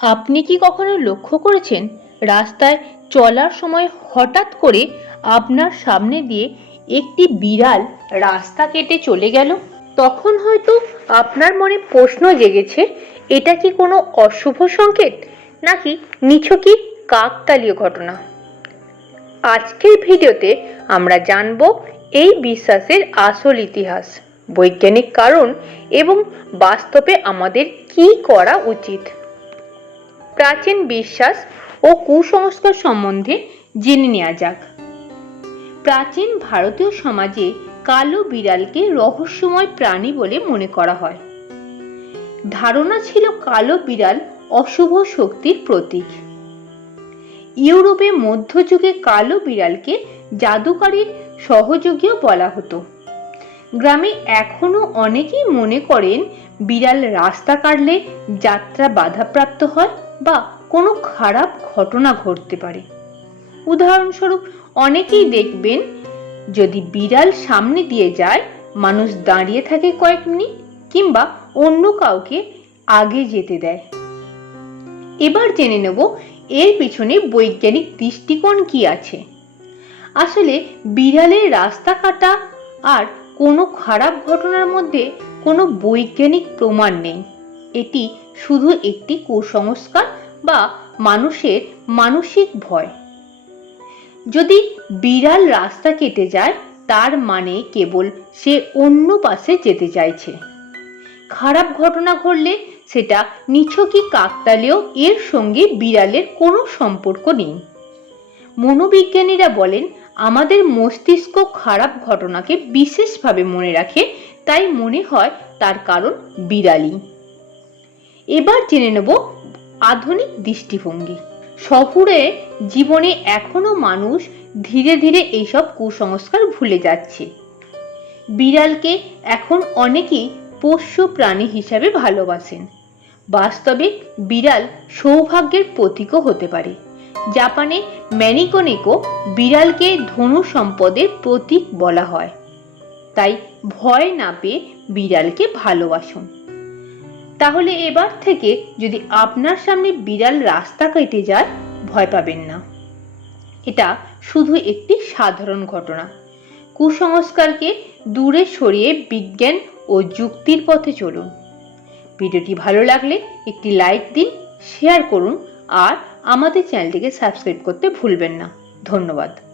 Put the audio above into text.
আপনি কি কখনো লক্ষ্য করেছেন রাস্তায় চলার সময় হঠাৎ করে আপনার সামনে দিয়ে একটি বিড়াল রাস্তা কেটে চলে গেল? তখন হয়তো আপনার মনে প্রশ্ন জেগেছে, এটা কি কোনো অশুভ সংকেত নাকি নিছকই কাকতালীয় ঘটনা? আজকের ভিডিওতে আমরা জানব এই বিশ্বাসের আসল ইতিহাস, বৈজ্ঞানিক কারণ এবং বাস্তবে আমাদের কি করা উচিত। প্রাচীন বিশ্বাস ও কুসংস্কার সম্বন্ধে জেনে নেওয়া যাক। প্রাচীন ভারতীয় সমাজে কালো বিড়ালকে রহস্যময় প্রাণী বলে মনে করা হয়। ধারণা ছিল কালো বিড়াল অশুভ শক্তির প্রতীক। ইউরোপে মধ্যযুগে কালো বিড়ালকে জাদুকরীর সহযোগীও বলা হতো। গ্রামে এখনো অনেকেই মনে করেন বিড়াল রাস্তা কাটলে যাত্রা বাধাপ্রাপ্ত হয় বা কোনো খারাপ ঘটনা ঘটতে পারে। উদাহরণস্বরূপ, অনেকেই দেখবেন যদি বিড়াল সামনে দিয়ে যায়, মানুষ দাঁড়িয়ে থাকে কয়েক মিনিট কিংবা অন্য কাউকে আগে যেতে দেয়। এবার জেনে নেব এর পিছনে বৈজ্ঞানিক দৃষ্টিকোণ কি আছে। আসলে বিড়ালের রাস্তা কাটা আর কোনো খারাপ ঘটনার মধ্যে কোনো বৈজ্ঞানিক প্রমাণ নেই। এটি শুধু একটি কুসংস্কার বা মানুষের মানসিক ভয়। যদি বিড়াল রাস্তা কেটে যায়, তার মানে কেবল সে অন্য পাশে যেতে চাইছে। খারাপ ঘটনা ঘটলে সেটা নিছকই কাকতালীয়, এর সঙ্গে বিড়ালের কোনো সম্পর্ক নেই। মনোবিজ্ঞানীরা বলেন, আমাদের মস্তিষ্ক খারাপ ঘটনাকে বিশেষভাবে মনে রাখে, তাই মনে হয় তার কারণ বিড়ালই। এবার জেনে নেব আধুনিক দৃষ্টিভঙ্গি। শহুরে জীবনে এখনো মানুষ ধীরে ধীরে এইসব কুসংস্কার ভুলে যাচ্ছে। বিড়ালকে এখন অনেকেই পোষ্য প্রাণী হিসাবে ভালোবাসেন। বাস্তবে বিড়াল সৌভাগ্যের প্রতীকও হতে পারে। জাপানে ম্যানিকোনেকো বিড়ালকে ধনু সম্পদের প্রতীক বলা হয়। তাই ভয় না পেয়ে বিড়ালকে ভালোবাসুন। তাহলে এবার থেকে যদি আপনার সামনে বিড়াল রাস্তা কেটে যায়, ভয় পাবেন না। এটা শুধু একটি সাধারণ ঘটনা। কুসংস্কারকে দূরে সরিয়ে বিজ্ঞান ও যুক্তির পথে চলুন। ভিডিওটি ভালো লাগলে একটি লাইক দিন, শেয়ার করুন আর আমাদের চ্যানেলটিকে সাবস্ক্রাইব করতে ভুলবেন না। ধন্যবাদ।